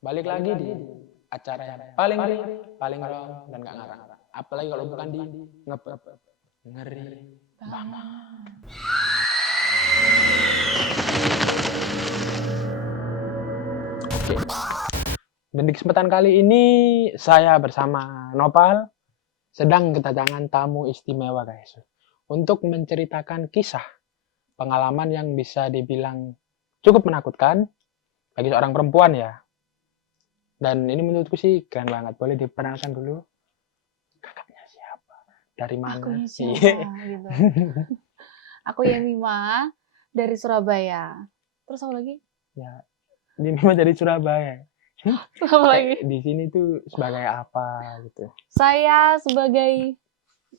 Balik lagi di acara yang paling real, paling raw, dan gak ngarang. Apalagi kalau bukan di ngepet. Ngeri banget. Oke. Dan di kesempatan kali ini saya bersama Nopal sedang kedatangan tamu istimewa guys. Untuk menceritakan kisah pengalaman yang bisa dibilang cukup menakutkan bagi seorang perempuan ya. Dan ini menurutku sih keren banget. Boleh diperkenalkan dulu kakaknya siapa? Dari mana? Akunya siapa gitu. Aku Yemima dari Surabaya. Terus apa lagi? Ya, dia memang dari Surabaya. Terus apa lagi? Di sini tuh sebagai apa gitu? Saya sebagai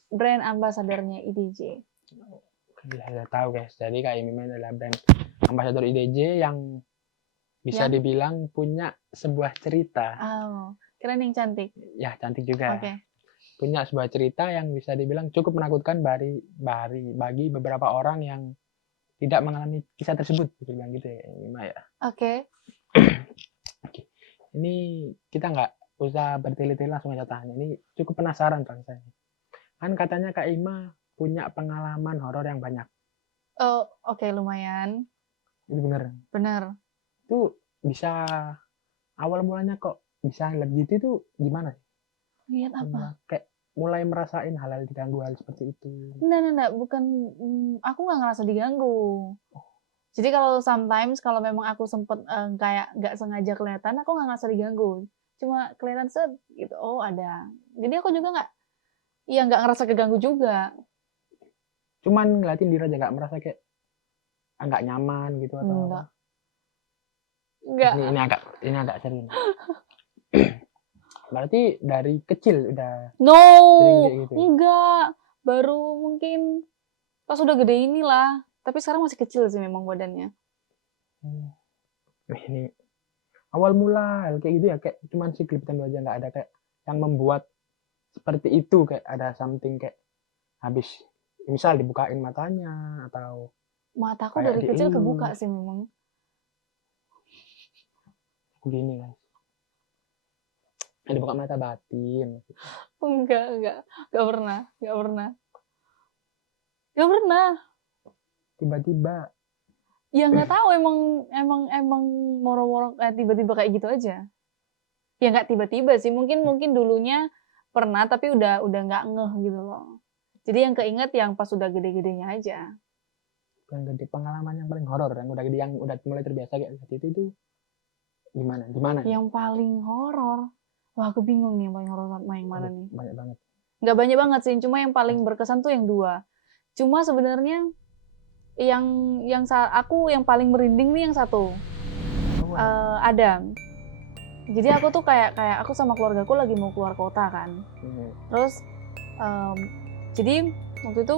brand ambassadornya IDJ. Saya tahu guys. Jadi Kak Yemima adalah brand ambassador IDJ yang bisa dibilang punya sebuah cerita. Oh, keren yang cantik. Ya, cantik juga. Oke. Punya sebuah cerita yang bisa dibilang cukup menakutkan bagi beberapa orang yang tidak mengalami kisah tersebut, gitu bilang gitu ya, Ima ya. Oke. Oke. Ini kita nggak usah bertele-tele langsung aja tanya. Ini cukup penasaran kan saya. Kan katanya Kak Ima punya pengalaman horor yang banyak. Oh, oke, lumayan. Itu bener. Bener. Itu bisa awal mulanya kok bisa ngeliat gitu itu gimana? Lihat apa? Kayak mulai merasain hal-hal diganggu hal seperti itu. Enggak, bukan, aku nggak ngerasa diganggu. Jadi kalau sometimes kalau memang aku sempet kayak nggak sengaja kelihatan, aku nggak ngerasa diganggu. Cuma kelihatan set gitu, oh ada. Jadi aku juga nggak ngerasa keganggu juga. Cuman ngeliatin diri aja nggak merasa kayak nggak nyaman gitu atau apa? Enggak. Ini agak serius. Berarti dari kecil udah No, sering kayak gitu? enggak. Baru mungkin pas udah gede inilah. Tapi sekarang masih kecil sih memang badannya. Ini awal mula kayak gitu ya, kayak cuman si kelipitan aja, nggak ada kayak yang membuat seperti itu, kayak ada something kayak habis misal dibukain matanya atau Mataku kayak dari kecil dielus kebuka sih memang. begini guys. Dibuka mata batin. Enggak pernah. Nggak pernah. Tiba-tiba. Ya nggak tahu emang moro-moro tiba-tiba kayak gitu aja. Ya nggak tiba-tiba sih, mungkin dulunya pernah tapi udah nggak ngeh gitu loh. Jadi yang keinget yang pas udah gede-gedenya aja. Yang gede pengalaman yang paling horor yang udah mulai terbiasa kayak itu gimana? Yang paling horor. Wah, aku bingung nih yang paling horor sama yang mana nih. Banyak banget. Nggak banyak banget sih, cuma yang paling berkesan tuh yang 2. Cuma sebenarnya aku yang paling merinding nih yang 1. Ada. Jadi aku tuh kayak aku sama keluargaku lagi mau keluar kota kan. Terus jadi waktu itu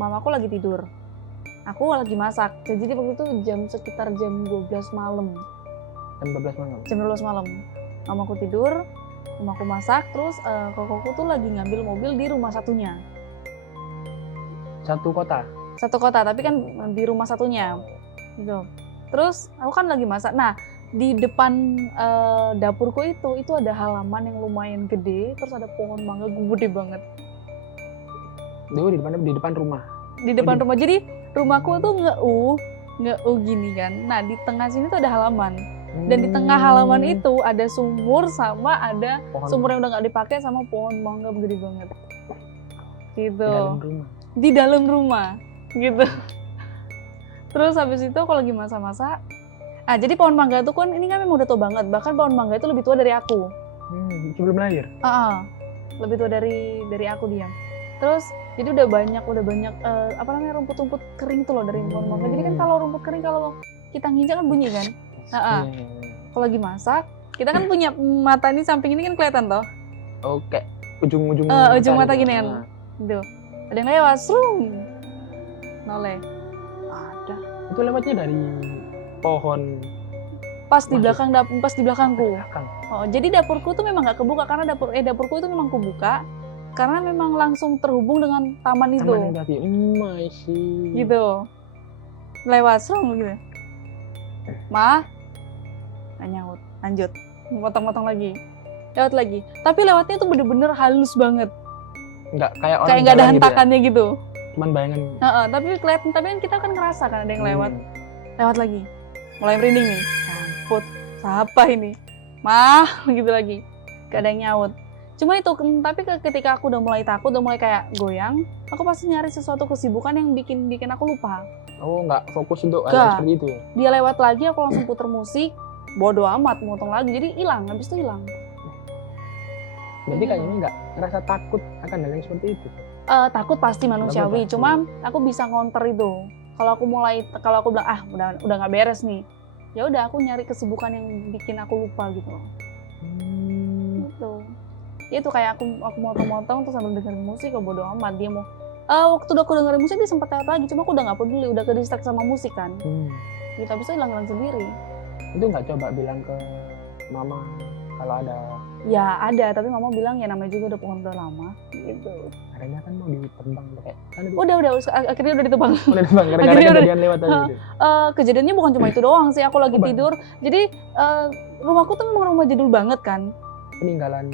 mamaku lagi tidur. Aku lagi masak. Jadi waktu itu sekitar jam 12 malam. Jam 12 malam. Mamaku tidur, mamaku masak, terus kokoku tuh lagi ngambil mobil di rumah satunya. Satu kota, tapi kan di rumah satunya. Gitu. Terus aku kan lagi masak. Nah, di depan dapurku itu ada halaman yang lumayan gede, terus ada pohon mangga gede banget. Di depan rumah. Di depan rumah. Jadi rumahku tuh nge-u gini kan. Nah, di tengah sini tuh ada halaman. Dan di tengah halaman itu ada sumur sama ada sumur yang udah nggak dipakai sama pohon mangga gede banget. Gitu. Di dalam rumah. Gitu. Terus habis itu aku lagi masak-masak. Jadi pohon mangga itu kan ini kan memang udah tua banget. Bahkan pohon mangga itu lebih tua dari aku. Sebelum lahir? Lebih tua dari aku dia. Terus jadi udah banyak rumput-rumput kering tuh loh dari pohon mangga. Jadi kan kalau rumput kering kalau kita nginjak kan bunyi kan. Kalau lagi masak, kita kan punya mata ini samping ini kan kelihatan toh. Oke. Ujung mata gini kan. Gitu. Ada yang lewat, srung. Noleh. Ada. Itu lewatnya dari pohon. Pas di belakangku. Jadi dapurku tuh memang nggak kebuka karena dapurku itu memang kubuka karena memang langsung terhubung dengan taman itu. Gitu. Lewat serong gitu. Ma, nggak nyaut. Lanjut. Motong-motong lagi. Lewat lagi. Tapi lewatnya tuh bener-bener halus banget. Nggak kayak orang Kayak nggak ada jalan gitu ya? hentakannya gitu. Cuman bayangan. Tapi kelihatan, tapi kan kita kan ngerasa kan ada yang lewat. Lewat lagi. Mulai merinding nih. Camput. Siapa ini? Mah, gitu lagi. Gak ada yang nyaut. Cuma itu, tapi ketika aku udah mulai takut, udah mulai kayak goyang, aku pasti nyari sesuatu kesibukan yang bikin aku lupa. Oh, nggak fokus untuk hal Nggak. seperti itu ya? Dia lewat lagi, aku langsung puter musik, bodo amat, motong lagi, jadi hilang, habis itu hilang. Berarti kayaknya nggak ngerasa takut akan hal yang seperti itu? Takut pasti manusiawi, pasti. cuma aku bisa counter itu. Kalau aku bilang udah nggak beres nih, ya udah aku nyari kesibukan yang bikin aku lupa gitu. Gitu. Ya itu kayak aku motong-motong terus sambil dengerin musik, bodo amat dia mau. Waktu aku dengerin musik dia sempat lewat lagi, cuma aku udah nggak peduli, udah ke distract sama musik kan. Gitu, habis itu hilang sendiri. Itu nggak coba bilang ke mama kalau ada? Ya ada, tapi mama bilang ya namanya juga udah pohon udah lama gitu. Adanya kan mau ditebang kayak kan itu. Udah akhirnya udah ditebang. Udah ditebang gara-gara Akhirnya udah- kejadian lewat tadi itu. Kejadiannya bukan cuma itu doang sih, aku lagi Apa? tidur. Jadi rumahku tuh memang rumah jadul banget kan. Peninggalan.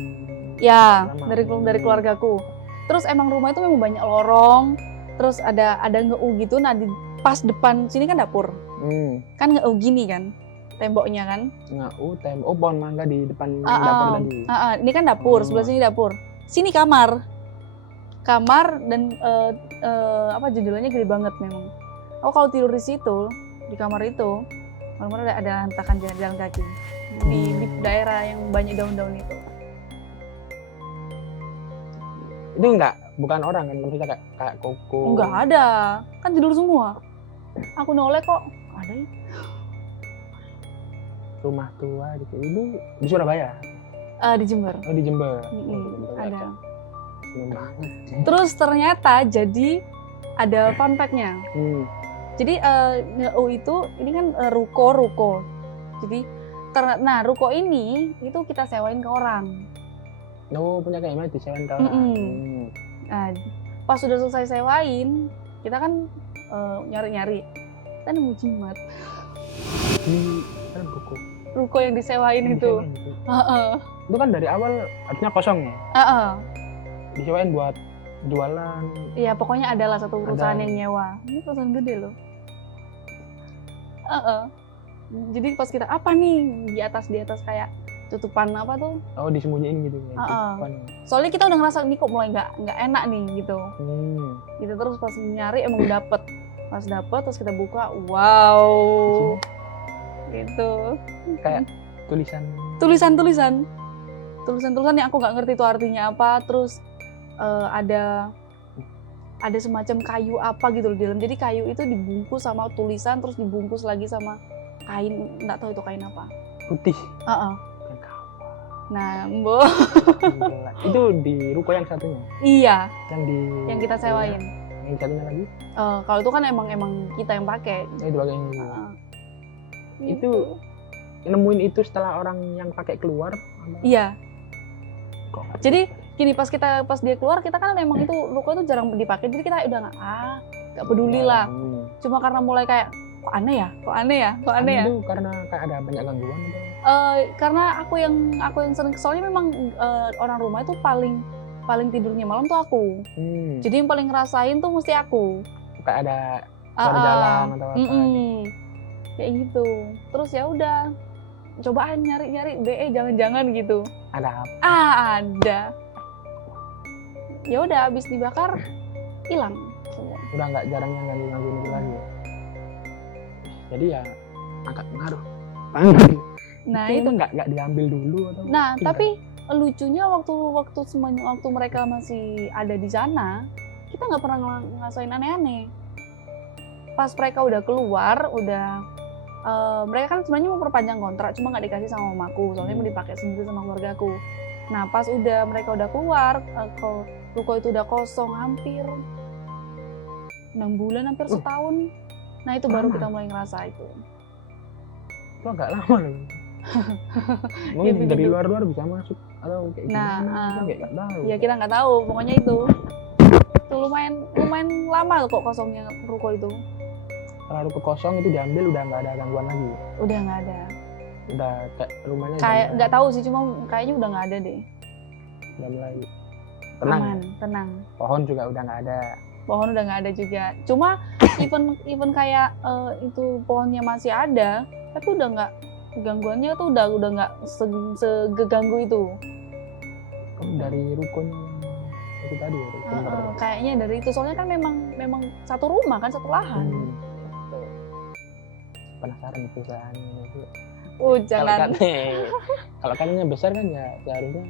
Ya, lama. dari keluargaku. Terus emang rumah itu memang banyak lorong, terus ada ngeu gitu. Nah, di pas depan sini kan dapur. Kan ngeu gini kan temboknya kan. Pohon mangga di depan dapur tadi. Ini kan dapur, Oh. sebelah sini dapur. Sini kamar. Kamar dan jendelanya gede banget memang. Aku kalau tidur di situ, di kamar itu, malam-malam ada hentakan jalan kaki di daerah yang banyak daun-daun itu. Itu bukan orang kan, maksudnya kayak koko. Enggak ada, kan tidur semua. Aku noleh kok ada ya? Rumah tua gitu. Itu di Surabaya. Di Jember. Oh, di Jember. Ada. Seneng banget. Terus ternyata jadi ada fun fact-nya. Jadi ngeu itu ini kan ruko. Jadi ruko ini itu kita sewain ke orang. Oh, punya kayak gimana disewain ke orang. Nah, pas sudah selesai sewain, kita kan nyari-nyari. Kita nemu jimat. Di dalam buku. Ruko yang disewain itu. Disewain gitu. Itu kan dari awal harusnya kosong ya. Disewain buat jualan. Iya, pokoknya adalah satu perusahaan Ada. yang nyewa. Ini perusahaan gede loh. Jadi pas kita apa nih di atas kayak tutupan apa tuh? Oh, disembunyiin gitu ya. Tutupan. Soalnya kita udah ngerasa ini kok mulai nggak enak nih gitu. Gitu terus pas nyari emang dapet. Pas dapet terus kita buka, wow. Gitu. Kayak Tulisan yang aku nggak ngerti itu artinya apa. Terus ada semacam kayu apa gitu loh di dalam. Jadi kayu itu dibungkus sama tulisan, terus dibungkus lagi sama kain, nggak tahu itu kain apa. Putih. Nah, Gila. Itu di ruko yang satunya. iya, Yang yang kita sewain. Yang satunya lagi? Kalau itu kan emang kita yang pakai. Itu pakai yang ini. Gitu. Itu nemuin itu setelah orang yang pakai keluar. Iya. Kok? Jadi gini pas dia keluar kita kan memang itu ruko itu jarang dipakai. Jadi kita udah nggak peduli lah. Cuma karena mulai kayak kok aneh ya. Itu karena kayak ada banyak gangguan gitu. Karena aku yang sering, soalnya memang orang rumah itu paling tidurnya malam tuh aku. Jadi yang paling ngerasain tuh mesti aku. Kayak ada suara jalan atau apa. Kayak gitu. Terus ya udah cobaan nyari jangan-jangan gitu. Ada apa? Ada. Ya udah habis dibakar hilang semua. Udah nggak jarang yang ganggu itu lagi. Jadi ya agak ngaruh. Nah itu itu. nggak diambil dulu atau? Nah tinggal? tapi lucunya waktu mereka masih ada di sana, kita nggak pernah ngerasain aneh-aneh. Pas mereka udah keluar, mereka kan sebenarnya mau perpanjang kontrak, cuma nggak dikasih sama mamaku, soalnya mau dipakai sendiri sama keluargaku. Nah pas mereka udah keluar, ruko itu udah kosong hampir 6 bulan, hampir setahun. Nah itu baru Lama. kita mulai ngerasa itu. Itu agak lama loh. Mungkin Gitu-gitu. dari luar bisa masuk atau kayak Nah, gimana? Kita kayak nggak tahu. Ya kita nggak tahu, pokoknya itu lumayan lama kok kosongnya ruko itu. Kalau ruko kosong itu diambil udah nggak ada gangguan lagi. Udah nggak ada. Udah kayak rumahnya Kayak nggak tahu sih, cuma kayaknya udah nggak ada deh. udah mulai tenang. Aman, tenang. Pohon juga udah nggak ada. Pohon udah nggak ada juga. Cuma even kayak itu pohonnya masih ada, tapi udah nggak, gangguannya tuh udah nggak segeganggu itu. Dari rukonya itu tadi ya, rukun Kayaknya dari itu, soalnya kan memang satu rumah kan, satu lahan. Penasaran perusahaan itu. Jangan. Kalau kannya besar kan ya seharusnya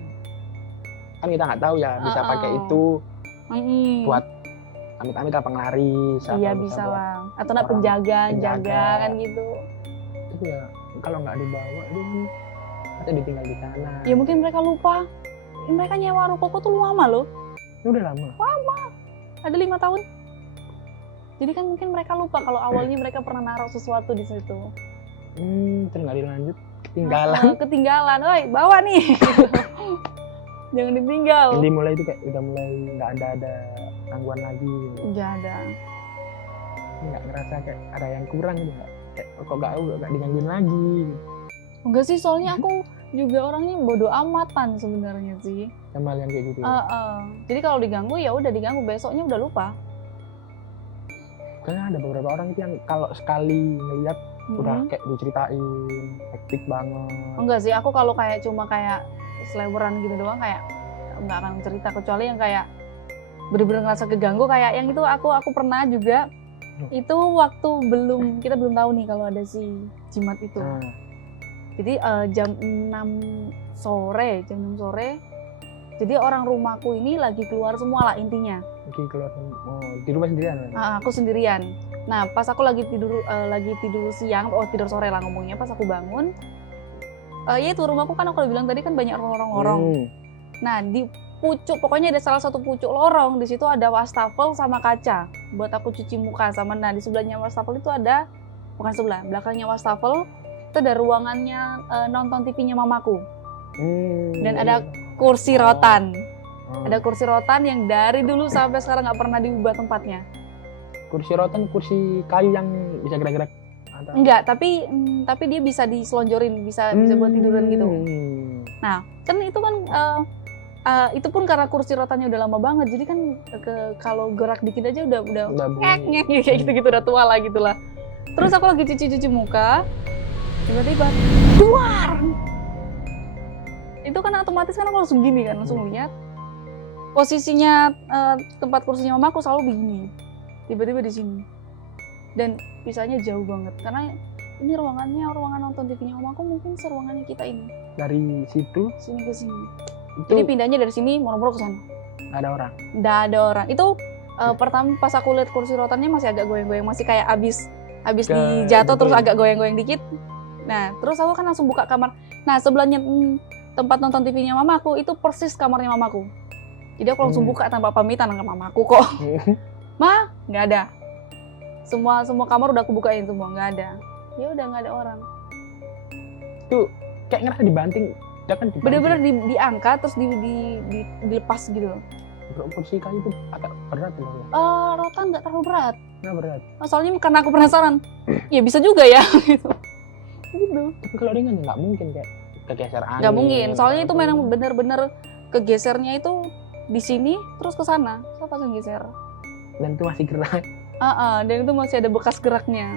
kan kita nggak tahu ya bisa pakai itu buat amit-amit apa ngelaris. Iya bisa lah. Atau nak penjaga kan gitu. Itu ya kalau nggak dibawa itu atau ditinggal di sana. Ya mungkin mereka lupa. Mereka nyewa ruko tuh lama loh. Itu udah lama. Ada 5 tahun. Jadi kan mungkin mereka lupa kalau awalnya mereka pernah naruh sesuatu di situ. Terus nggak dilanjut, Ketinggalan, woi bawa nih. Jangan ditinggal. Jadi mulai itu kayak udah mulai nggak ada gangguan lagi. Nggak ada. Nggak ngerasa kayak ada yang kurang gitu nggak? Kayak kok nggak digangguin lagi. Enggak sih, soalnya aku juga orangnya bodo amatan sebenarnya sih. Sama yang kayak gitu. Jadi kalau diganggu ya udah diganggu, besoknya udah lupa. Karena ada beberapa orang itu yang kalau sekali ngeliat udah kayak diceritain hektik banget. Enggak sih, aku kalau kayak cuma kayak seleweran gitu doang kayak nggak akan cerita, kecuali yang kayak bener-bener ngerasa keganggu kayak yang itu aku pernah juga. Itu waktu kita belum tahu nih kalau ada si jimat itu. Jadi jam 6 sore. Jadi orang rumahku ini lagi keluar semua lah intinya. Lagi keluar di rumah sendirian. Aku sendirian. Nah, pas aku lagi tidur siang, tidur sore lah ngomongnya, pas aku bangun, ya itu rumahku kan aku udah bilang tadi kan banyak lorong-lorong. Nah, di pucuk, pokoknya ada salah satu pucuk lorong, di situ ada wastafel sama kaca buat aku cuci muka sama. Nah, di sebelahnya wastafel itu ada, bukan sebelah, belakangnya wastafel itu ada ruangannya nonton TV-nya mamaku. Dan ada kursi rotan. Ada kursi rotan yang dari dulu sampai sekarang nggak pernah diubah tempatnya. Kursi rotan, kursi kayu yang bisa gerak-gerak? Enggak, tapi dia bisa diselonjorin, bisa buat tiduran gitu. Nah, kan itu kan itu pun karena kursi rotannya udah lama banget, jadi kan kalau gerak dikit aja udah ngek kayak gitu udah tua lah gitulah. Terus aku lagi cuci muka, tiba-tiba keluar. Itu kan otomatis kan aku langsung gini kan, langsung lihat posisinya tempat kursinya mamaku selalu begini. Tiba-tiba di sini. Dan pisahnya jauh banget karena ini ruangan nonton TV-nya mamaku mungkin seruangannya kita ini. Dari situ sini ke sini. Jadi pindahnya dari sini moro-moro ke sana. Nggak ada orang. Nggak ada orang. Itu pertama pas aku lihat kursi rotannya masih agak goyang-goyang, masih kayak abis dijatuh terus agak goyang-goyang dikit. Nah, terus aku kan langsung buka kamar. Nah, sebelahnya tempat nonton TV-nya mamaku itu persis kamarnya mamaku. Jadi aku langsung buka tanpa pamitan sama mamaku kok. Ma, nggak ada. Semua kamar udah aku bukain semua, nggak ada. Ya udah nggak ada orang. Tuh kayak ngerasa dibanting. Kan bener-bener diangkat terus dilepas gitu. Kursi kayu itu agak berat ya? Rotan nggak terlalu berat. Nggak berat. Soalnya karena aku penasaran, ya bisa juga ya gitu. Tapi kalau ringan nggak mungkin kayak kegeser angin. Nggak mungkin, soalnya itu memang bener-bener kegesernya itu di sini terus ke sana. Siapa yang geser? Dan itu masih gerak. Dan itu masih ada bekas geraknya.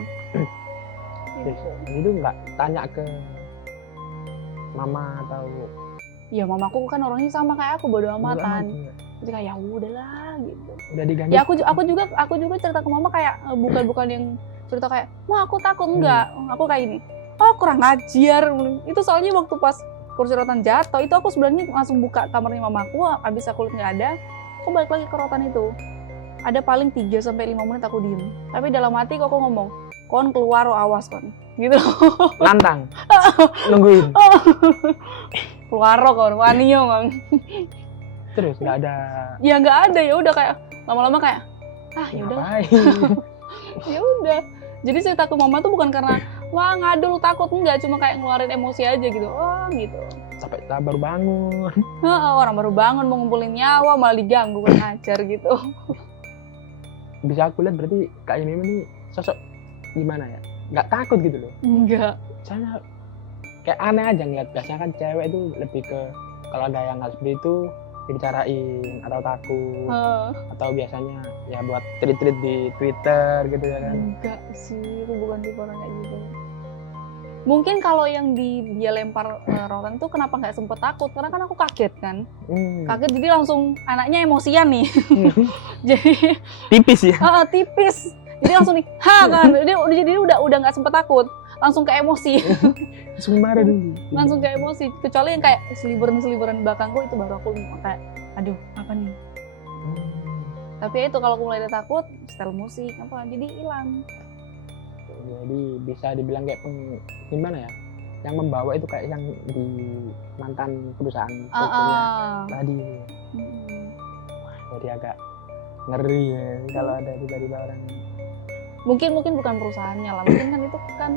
Itu nggak tanya ke mama atau? Ya mamaku kan orangnya sama kayak aku, bodo amatan. Jadi kayak ya udahlah gitu. Udah diganti. Ya aku juga cerita ke mama kayak bukan yang cerita kayak, "Ma, aku takut." Enggak. Aku kayak ini. Oh, kurang ajar. Itu soalnya waktu pas kursi rotan jatuh itu aku sebenarnya langsung buka kamarnya mamaku, habis aku lihat nggak ada, aku balik lagi ke rotan itu. Ada paling 3-5 menit aku diem. Tapi dalam hati kok aku ngomong, "Kon keluar, awas kon." Gitu. Nantang. Nungguin. Keluar kon, wani yo kon. Terus nggak ada. Ya nggak ada, ya udah kayak lama-lama kayak ya udah. Ya udah. Jadi cerita ke mama tuh bukan karena wah ngadul takut, enggak, cuma kayak ngeluarin emosi aja gitu. Gitu. Sampai baru bangun. Orang baru bangun mau ngumpulin nyawa malah diganggu kan ajar gitu. Bisa aku lihat berarti Kak ini sosok gimana ya? Nggak takut gitu loh. Enggak. Saya kayak aneh aja ngeliat. Biasanya kan cewek itu lebih ke kalau ada yang nggak seperti itu dibicarain atau takut atau biasanya ya buat tweet-tweet di Twitter gitu ya kan. Enggak sih, aku bukan tipe orang kayak gitu. Mungkin kalau yang dia lempar rotan itu kenapa nggak sempet takut? Karena kan aku kaget kan. Kaget jadi langsung anaknya emosian nih. Jadi Tipis ya. tipis. Jadi langsung nih, kan. Jadi udah nggak sempet takut. Langsung ke emosi. Langsung marah dulu. Langsung ke emosi. Kecuali yang kayak seliburan belakangku itu baru aku kayak aduh, apa nih? Tapi itu kalau aku mulai ada takut, setel musik apa jadi hilang. Jadi bisa dibilang kayak gimana ya? Yang membawa itu kayak yang di mantan perusahaan fotonya tadi. Jadi agak ngeri ya kalau ada tiba-tiba orang. Mungkin bukan perusahaannya lah. Mungkin kan itu kan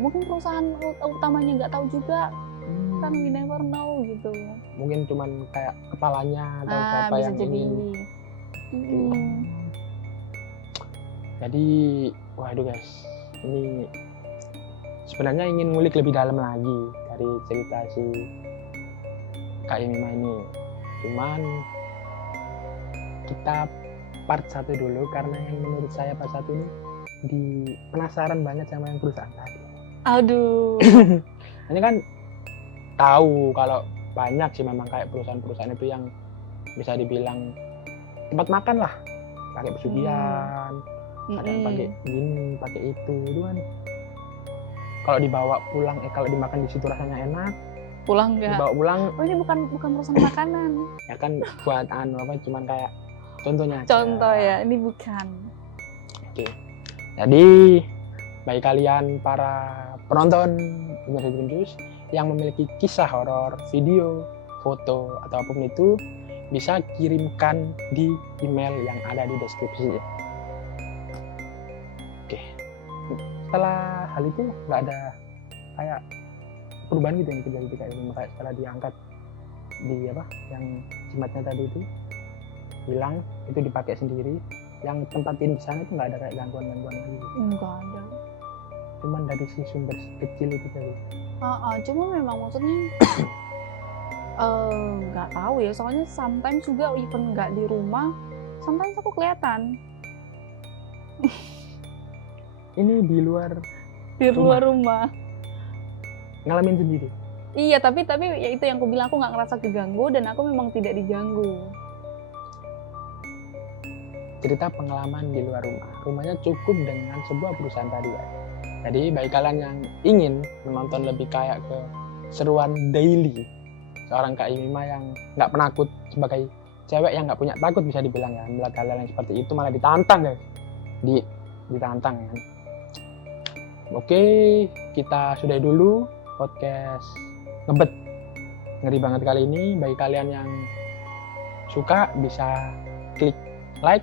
mungkin perusahaan utamanya nggak tahu juga. Kan we never know gitu. Mungkin cuman kayak kepalanya atau siapa bisa yang jadi. ingin. Jadi, waduh guys, ini sebenarnya ingin ngulik lebih dalam lagi dari cerita si Kak Imima ini. Cuman kita part 1 dulu karena yang menurut saya part 1 ini penasaran banget sama yang perusahaan tadi. Aduh. Ini kan tahu kalau banyak sih memang kayak perusahaan-perusahaan itu yang bisa dibilang tempat makan lah, pakai pesugihan. Ada yang pakai ini, pakai itu kan. Kalau dibawa pulang, kalau dimakan di situ rasanya enak. Pulang nggak? Dibawa pulang. Oh ini bukan perusahaan makanan. Ya kan buat cuman kayak contohnya. Contoh ya, ini bukan. Oke. Jadi bagi kalian para penonton Immersive Dream Juice yang memiliki kisah horor, video, foto atau apapun itu bisa kirimkan di email yang ada di deskripsi. Setelah hal itu nggak ada kayak perubahan gitu yang terjadi kayak setelah diangkat di yang jimatnya tadi itu hilang, itu dipakai sendiri, yang tempatin di sana itu nggak ada kayak gangguan lagi. Nggak ada. Cuman dari si sumber kecil itu tadi. Cuma memang maksudnya nggak tahu ya, soalnya sometimes juga even nggak di rumah, sometimes aku kelihatan. Ini di luar rumah ngalamin sendiri. Iya, tapi ya itu yang aku bilang, aku nggak ngerasa keganggu dan aku memang tidak diganggu. Cerita pengalaman di luar rumahnya cukup dengan sebuah perusahaan tadi ya. Jadi bagi kalian yang ingin menonton lebih kayak ke seruan daily seorang Kak Imima yang nggak penakut, sebagai cewek yang nggak punya takut bisa dibilang ya, melihat hal yang seperti itu malah ditantang guys, ditantang ya. Oke, kita sudahi dulu podcast ngebet ngeri banget kali ini. Bagi kalian yang suka bisa klik like,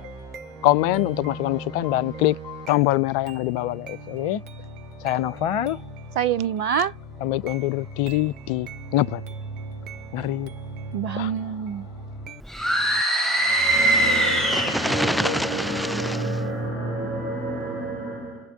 komen untuk masukan-masukan, dan klik tombol merah yang ada di bawah guys. Oke, saya Noval, saya Mima, pamit undur diri di ngebet ngeri banget.